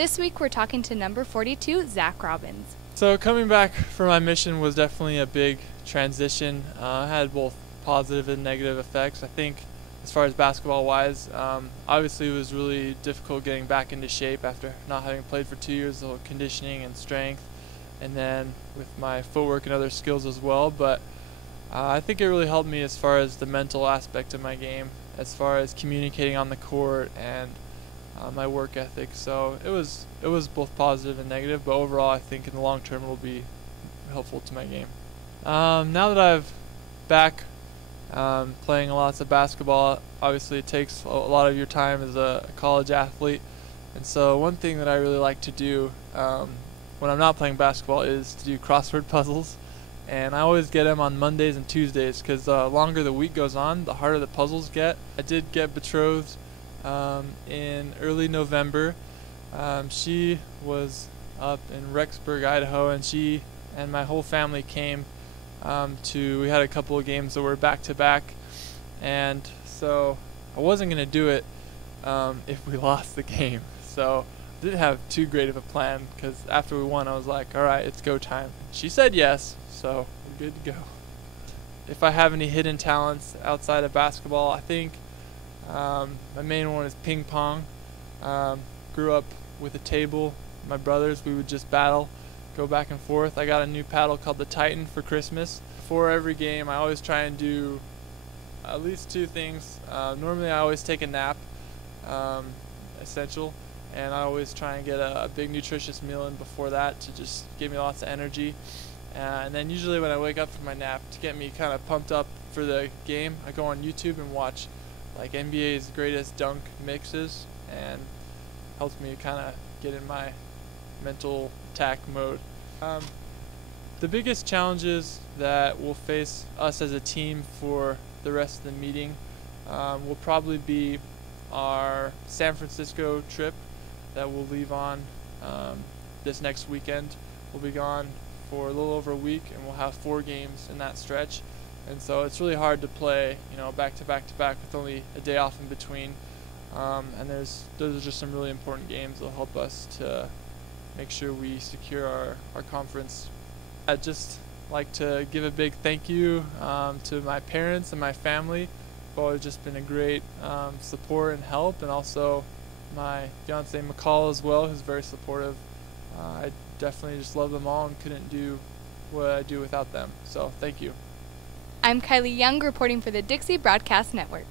This week we're talking to number 42, Zach Robbins. So coming back for my mission was definitely a big transition. I had both positive and negative effects. I think as far as basketball-wise, obviously it was really difficult getting back into shape after not having played for 2 years, the whole conditioning and strength, and then with my footwork and other skills as well. But I think it really helped me as far as the mental aspect of my game, as far as communicating on the court and my work ethic. So it was both positive and negative, but overall I think in the long term it will be helpful to my game. Now that I'm back playing lots of basketball, obviously it takes a lot of your time as a college athlete, and so one thing that I really like to do when I'm not playing basketball is to do crossword puzzles, and I always get them on Mondays and Tuesdays because the longer the week goes on, the harder the puzzles get. I did get betrothed in early November. She was up in Rexburg, Idaho, and she and my whole family came we had a couple of games that were back-to-back, and so I wasn't going to do it if we lost the game. So I didn't have too great of a plan because after we won I was like, alright, it's go time. She said yes, so we're good to go. If I have any hidden talents outside of basketball, I think my main one is ping pong. Grew up with a table. My brothers, we would just battle, go back and forth. I got a new paddle called the Titan for Christmas. Before every game, I always try and do at least two things. Normally I always take a nap, essential, and I always try and get a big nutritious meal in before that to just give me lots of energy. And then usually when I wake up from my nap, to get me kind of pumped up for the game, I go on YouTube and watch like NBA's greatest dunk mixes, and helps me kind of get in my mental attack mode. The biggest challenges that will face us as a team for the rest of the meeting will probably be our San Francisco trip that we'll leave on this next weekend. We'll be gone for a little over a week, and we'll have 4 games in that stretch, and so it's really hard to play, back to back to back with only a day off in between. And those are just some really important games that'll help us to make sure we secure our conference. I'd just like to give a big thank you to my parents and my family, who've always just been a great support and help, and also my fiance McCall as well, who's very supportive. I definitely just love them all and couldn't do what I do without them. So thank you. I'm Kylee Young reporting for the Dixie Broadcast Network.